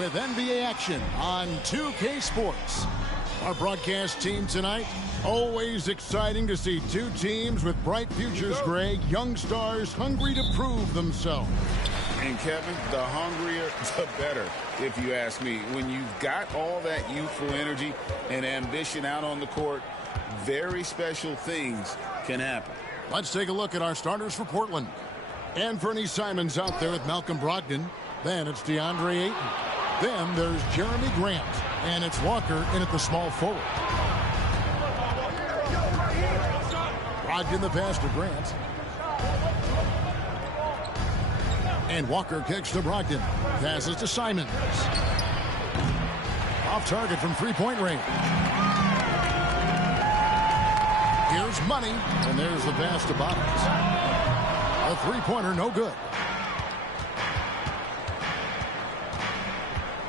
with NBA action on 2K Sports. Our broadcast team tonight, always exciting to see two teams with bright futures, Greg. Young stars hungry to prove themselves. And Kevin, the hungrier, the better, if you ask me. When you've got all that youthful energy and ambition out on the court, very special things can happen. Let's take a look at our starters for Portland. Anfernee Simons out there with Malcolm Brogdon. Then it's DeAndre Ayton. Then there's Jeremy Grant. And it's Walker in at the small forward. Brogdon the pass to Grant. And Walker kicks to Brogdon. Passes to Simons. Off target from three-point range. Here's Money. And there's the pass to Bottoms. A three-pointer, no good.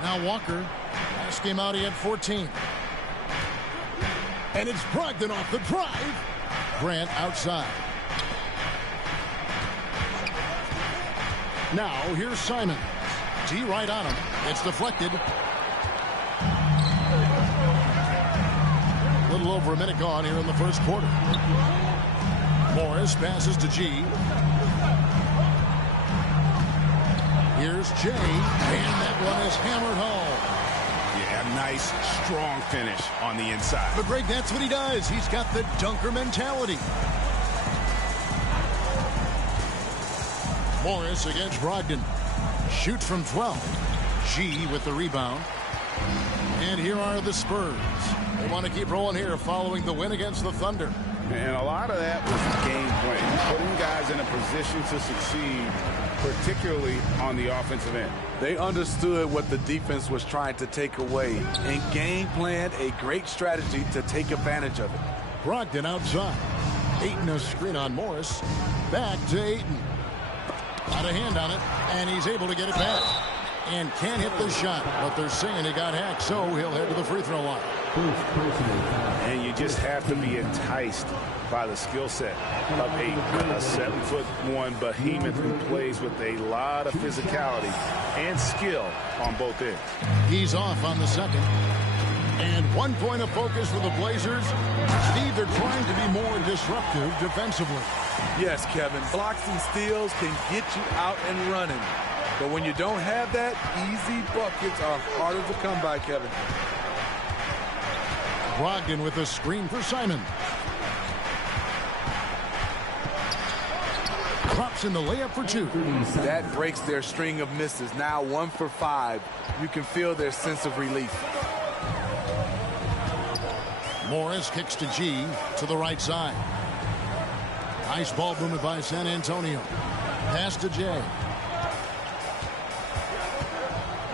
Now Walker. Last game out, he had 14. And it's Brogdon off the drive. Grant outside. Now, here's Simon. D right on him. It's deflected. A little over a minute gone here in the first quarter. Morris passes to G. Here's Jay. And that one is hammered home. Yeah, nice, strong finish on the inside. But, Greg, that's what he does. He's got the dunker mentality. Morris against Brogdon. Shoots from 12. G with the rebound. And here are the Spurs. They want to keep rolling here following the win against the Thunder. And a lot of that was the game plan. Putting guys in a position to succeed, particularly on the offensive end. They understood what the defense was trying to take away and game planned a great strategy to take advantage of it. Brogdon outside. Ayton a screen on Morris. Back to Ayton. Got a hand on it, and he's able to get it back. And can't hit the shot, but they're saying he got hacked, so he'll head to the free throw line. And you just have to be enticed by the skill set of a 7'1" behemoth who plays with a lot of physicality and skill on both ends. He's off on the second. And 1 point of focus for the Blazers. Steve, they're trying to be more disruptive defensively. Yes, Kevin. Blocks and steals can get you out and running. But when you don't have that, easy buckets are harder to come by, Kevin. Brogdon with a screen for Simon. Drops in the layup for 2. That breaks their string of misses. Now 1 for 5. You can feel their sense of relief. Morris kicks to G to the right side. Nice ball movement by San Antonio. Pass to Jay.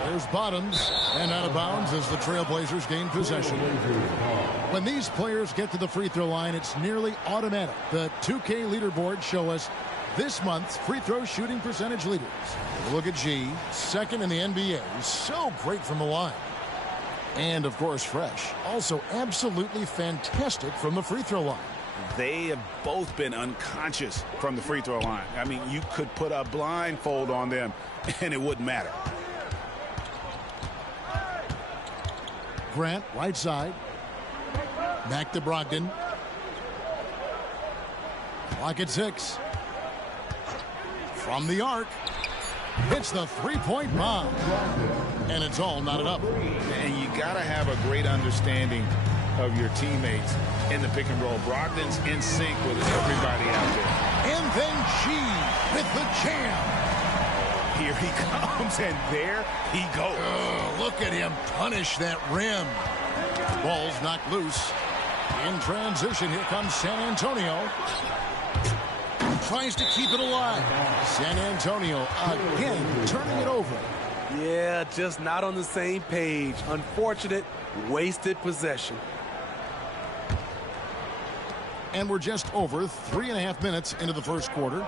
There's Bottoms, and out of bounds as the Trailblazers gain possession. When these players get to the free throw line, it's nearly automatic. The 2K leaderboard show us this month's free throw shooting percentage leaders. Look at G, second in the NBA. So great from the line. And, of course, Fresh. Also absolutely fantastic from the free throw line. They have both been unconscious from the free throw line. I mean, you could put a blindfold on them, and it wouldn't matter. Grant, right side. Back to Brogdon. Clock at 6. From the arc. Hits the three-point bomb. And it's all knotted up. And you got to have a great understanding of your teammates in the pick and roll. Brogdon's in sync with everybody out there. And then G with the jam. Here he comes, and there he goes. Oh, look at him punish that rim. Ball's knocked loose. In transition, here comes San Antonio. Tries to keep it alive. San Antonio again turning it over. Yeah, just not on the same page. Unfortunate, wasted possession. And we're just over 3.5 minutes into the first quarter.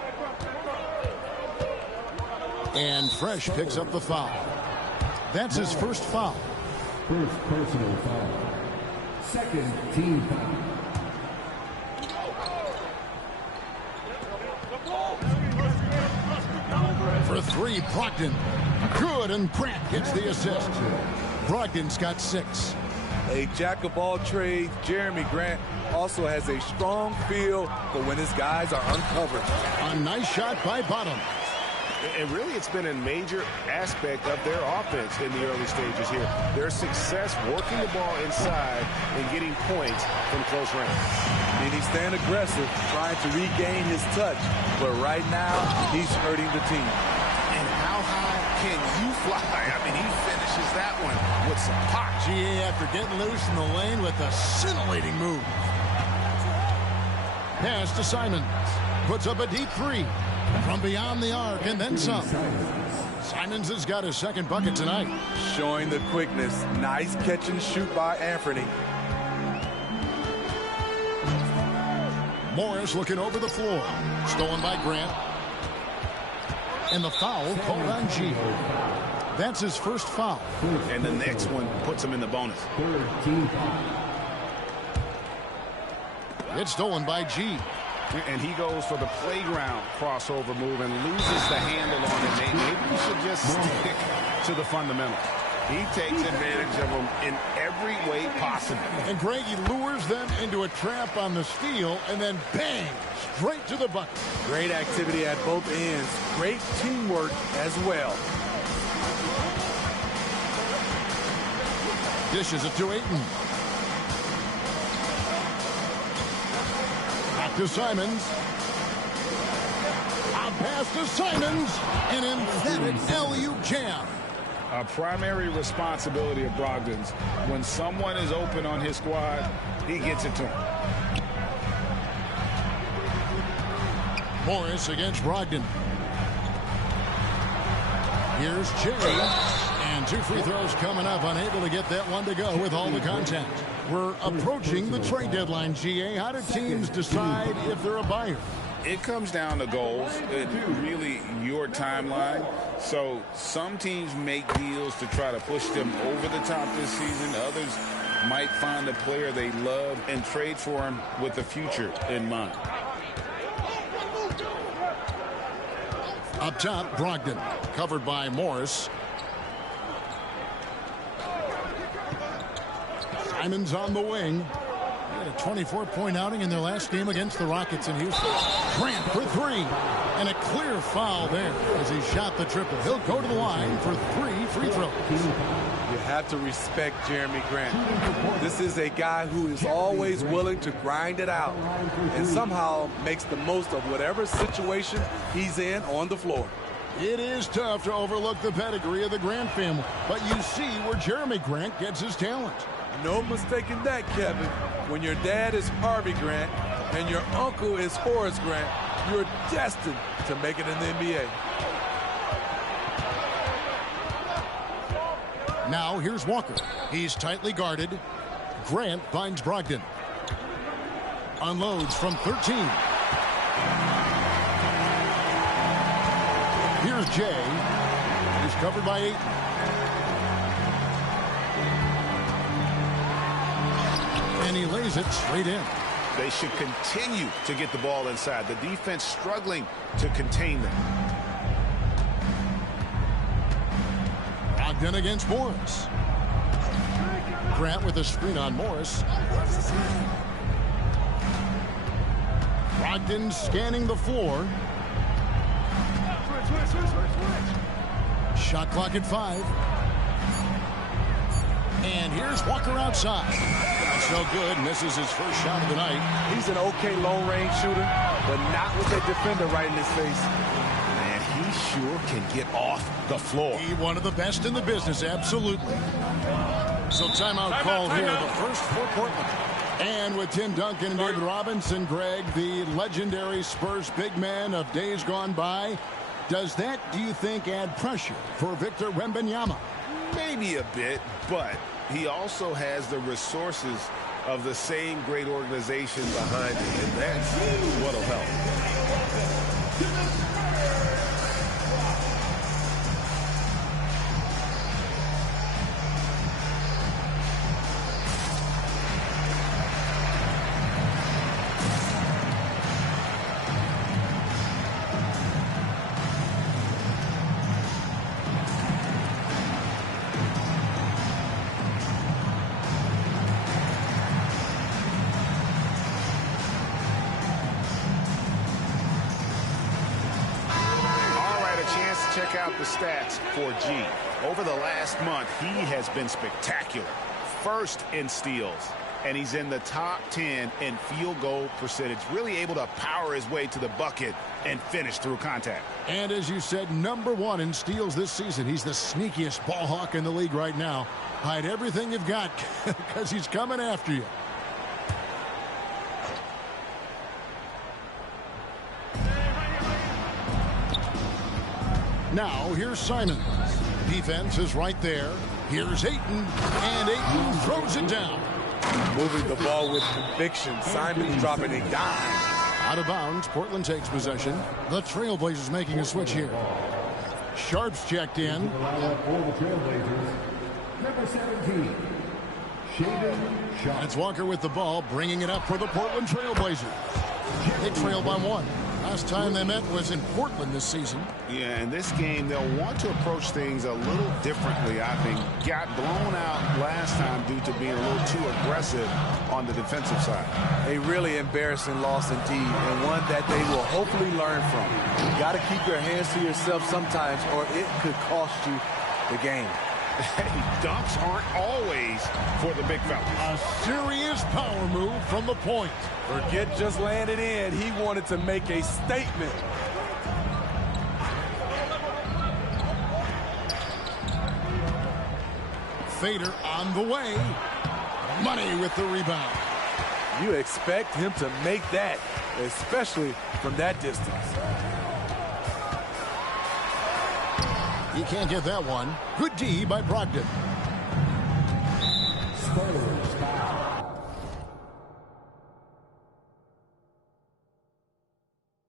And Fresh picks up the foul. That's his first foul. First personal foul. Second team foul. For 3, Brogdon. Good, and Grant gets the assist. Brogdon's got 6. A jack of all trades, Jeremy Grant also has a strong feel for when his guys are uncovered. A nice shot by Bottoms. And really, it's been a major aspect of their offense in the early stages here. Their success working the ball inside and getting points from close range. And he's staying aggressive, trying to regain his touch. But right now, he's hurting the team. And how high can you fly? I mean, he finishes that one with some pop. GA after getting loose in the lane with a scintillating move. Pass to Simons. Puts up a deep 3. From beyond the arc and then some. Simons has got his second bucket tonight. Showing the quickness. Nice catch and shoot by Anthony. Morris looking over the floor. Stolen by Grant. And the foul called on G. That's his first foul. And the next one puts him in the bonus. It's stolen by G. And he goes for the playground crossover move and loses the handle on it. Maybe you should just stick to the fundamentals. He takes advantage of them in every way possible. And Greg, he lures them into a trap on the steal and then bang, straight to the bucket. Great activity at both ends. Great teamwork as well. Dishes it to Ayton. Back to Simons. A pass to Simons. An emphatic LU jam. A primary responsibility of Brogdon's. When someone is open on his squad, he gets it to him. Morris against Brogdon. Here's Jay. And 2 free throws coming up. Unable to get that one to go with all the contact. We're approaching the trade deadline, GA. How do teams decide if they're a buyer? It comes down to goals. It's really your timeline. So some teams make deals to try to push them over the top this season. Others might find a player they love and trade for him with the future in mind. Up top, Brogdon. Covered by Morris. Simons on the wing. They had a 24-point outing in their last game against the Rockets in Houston. Grant for 3. And a clear foul there as he shot the triple. He'll go to the line for 3 free throws. You have to respect Jeremy Grant. This is a guy who is always willing to grind it out and somehow makes the most of whatever situation he's in on the floor. It is tough to overlook the pedigree of the Grant family, but you see where Jeremy Grant gets his talent. No mistaking that, Kevin. When your dad is Harvey Grant and your uncle is Horace Grant, you're destined to make it in the NBA. Now here's Walker. He's tightly guarded. Grant finds Brogdon. Unloads from 13. Here's Jay. He's covered by 8. And he lays it straight in. They should continue to get the ball inside. The defense struggling to contain them. Brogdon against Morris. Grant with a screen on Morris. Brogdon scanning the floor. Shot clock at 5. And here's Walker outside. That's no good. Misses his first shot of the night. He's an okay long-range shooter, but not with a defender right in his face. Man, he sure can get off the floor. He one of the best in the business, absolutely. So timeout called here, the first for Portland. And with Tim Duncan and David Robinson, Greg, the legendary Spurs big man of days gone by, does that, do you think, add pressure for Victor Wembanyama? Maybe a bit, but he also has the resources of the same great organization behind him, and that's what'll help. check out the stats for G. Over the last month, he has been spectacular. First in steals, and he's in the top 10 in field goal percentage. Really able to power his way to the bucket and finish through contact. And as you said, #1 in steals this season. He's the sneakiest ball hawk in the league right now. Hide everything you've got because he's coming after you. Now, here's Simons. Defense is right there. Here's Ayton, and Ayton throws it down. Moving the ball with conviction. Simons dropping a dime. Out of bounds, Portland takes possession. The Trailblazers making a switch here. Sharp's checked in. For the Trailblazers, number 17, Shaedon Sharpe. It's Walker with the ball, bringing it up for the Portland Trailblazers. They trail by 1. Last time they met was in Portland this season. Yeah, in this game, they'll want to approach things a little differently, I think. Got blown out last time due to being a little too aggressive on the defensive side. A really embarrassing loss indeed, and one that they will hopefully learn from. You got to keep your hands to yourself sometimes, or it could cost you the game. Hey, dunks aren't always for the big fella. A serious power move from the point. Forget just laying it in. He wanted to make a statement. Fader on the way. Money with the rebound. You expect him to make that, especially from that distance. He can't get that one. Good D by Brogdon.